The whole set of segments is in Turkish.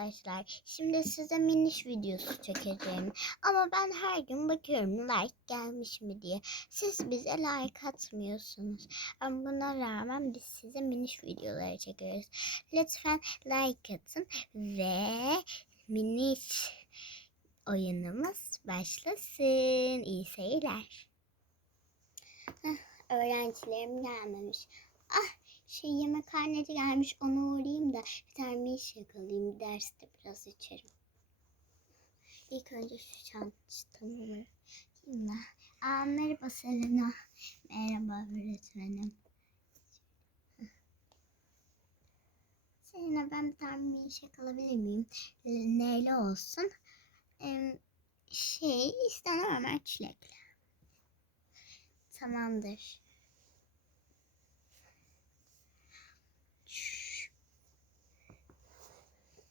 arkadaşlar. Şimdi size miniş videosu çekeceğim. Ama ben her gün bakıyorum like gelmiş mi diye. Siz bize like atmıyorsunuz. Ama buna rağmen biz size miniş videoları çekiyoruz. Lütfen like atın ve miniş oyunumuz başlasın. İyi seyirler. Heh, öğrencilerim gelmemiş. Ah şey yemekhaneci gelmiş ona uğrayayım da bir tane milkshake alayım derste biraz içerim. İlk önce şu çantamı da. Aa, merhaba Selena. Merhaba öğretmenim. Selena ben bir tane milkshake alabilir miyim? Ee, Neyle olsun? Ee, şey istemem ama çilekli. Tamamdır.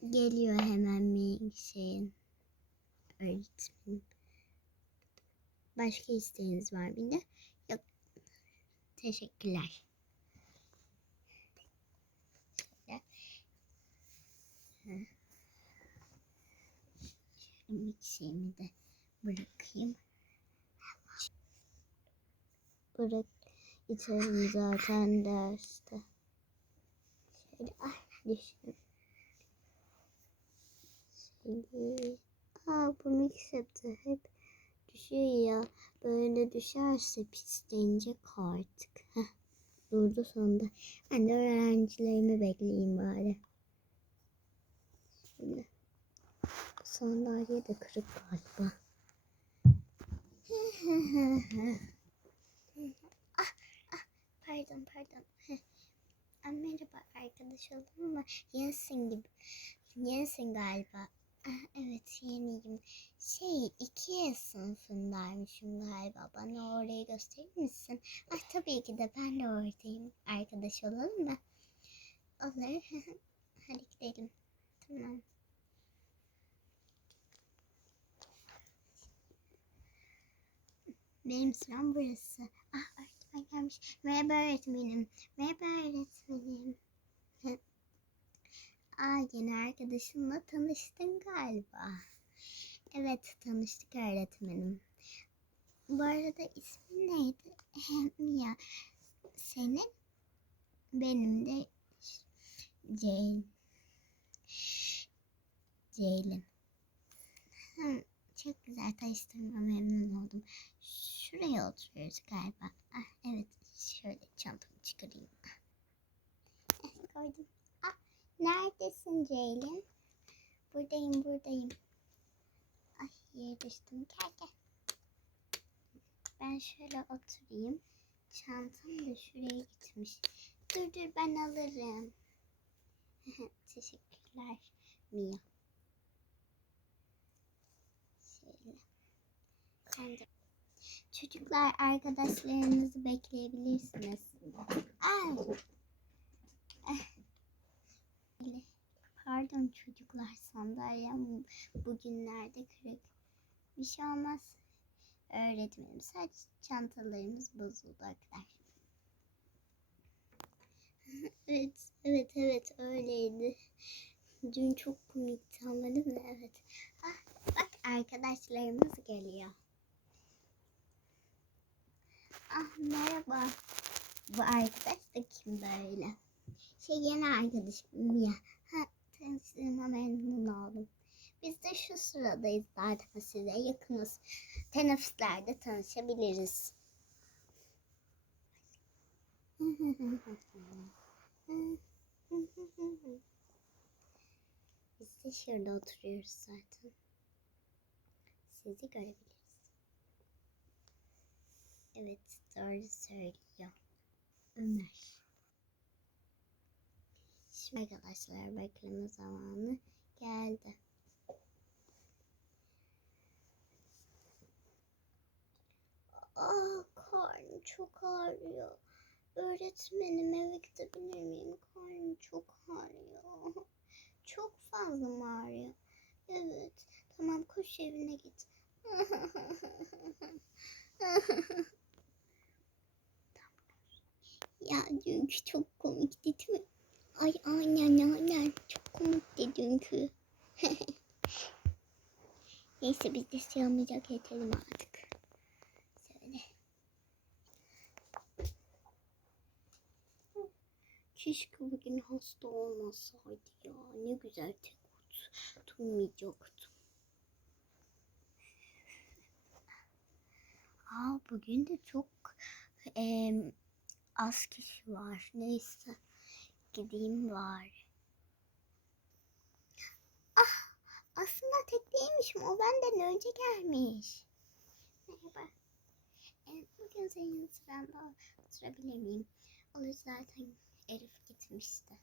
Geliyor hemen milkshake'in öğretmenim. Başka isteğiniz var bir de? Yok. Teşekkürler. Milkshake'imi de bırakayım. Bırak içerim zaten derste. Şöyle ay düştüm. Şimdi aa bu mixup'ta hep düşüyor ya. Böyle düşerse pislenecek artık. Heh, durdu sonunda. Ben de öğrencilerimi bekleyeyim bari. Şimdi sandalye de kırık galiba. ah, ah, pardon pardon. Merhaba arkadaş oldum ama yenisin gibi. Yenisin galiba. Evet yeniyim. Şey iki sınıfındaymışım galiba. Bana orayı gösterir misin? Ah tabii ki de ben de oradayım. Arkadaş olalım mı? Olur. Hadi gidelim. Tamam. Benim sıram burası. Ah öğretmen gelmiş. Merhaba öğretmenim. Merhaba öğretmenim. Aa yeni arkadaşımla tanıştın galiba. Evet tanıştık öğretmenim. Bu arada ismin neydi? Mia. Senin? Benim de Ceylin. Ceylin. Hı, Çok güzel tanıştığıma memnun oldum. Şuraya oturuyoruz galiba. Ah, evet şöyle çantamı çıkarayım. Eh, Koydum. Neredesin Ceylin? Buradayım buradayım. Ay yere düştüm. Gel gel. Ben şöyle oturayım. Çantam da şuraya gitmiş. Dur dur ben alırım. Teşekkürler Mia. Şöyle. Sen de Çocuklar arkadaşlarınızı bekleyebilirsiniz. Ay. Eh. Öyle. Pardon çocuklar sandalyem bugünlerde kırık. Bir şey olmaz. Öğretmenim sadece çantalarımız bozuldu arkadaşlar. evet, evet, evet öyleydi. Dün çok komikti değil mi? Evet. Ah, bak arkadaşlarımız geliyor. Ah merhaba. Bu arkadaş da kim böyle? Şey yeni arkadaşım Mia. Ha tanıştığıma memnun oldum. Biz de şu sıradayız zaten size yakınız. Teneffüslerde tanışabiliriz. Biz de şurada oturuyoruz zaten. Sizi görebiliriz. Evet doğru söylüyor. Ömer. Şimdi arkadaşlar bekleme zamanı geldi. Aa karnım çok ağrıyor. Öğretmenim eve gidebilir miyim? Karnım çok ağrıyor. Çok fazla mı ağrıyor? Evet. Tamam koş evine git. Ya dünkü çok komikti değil mi? Ay aynen aynen çok komikti dünkü. Neyse biz de sığamayacak yetelim artık. Şöyle. Keşke bugün hasta olmasaydı ya. Ne güzel tek tutmayacaktım. Aa, bugün de çok em, az kişi var. Neyse. Gideyim var. Ah, aslında tek değilmişim. O benden önce gelmiş. Merhaba. E, bugün senin sıranda oturabilir miyim? Olur zaten Elif gitmişti.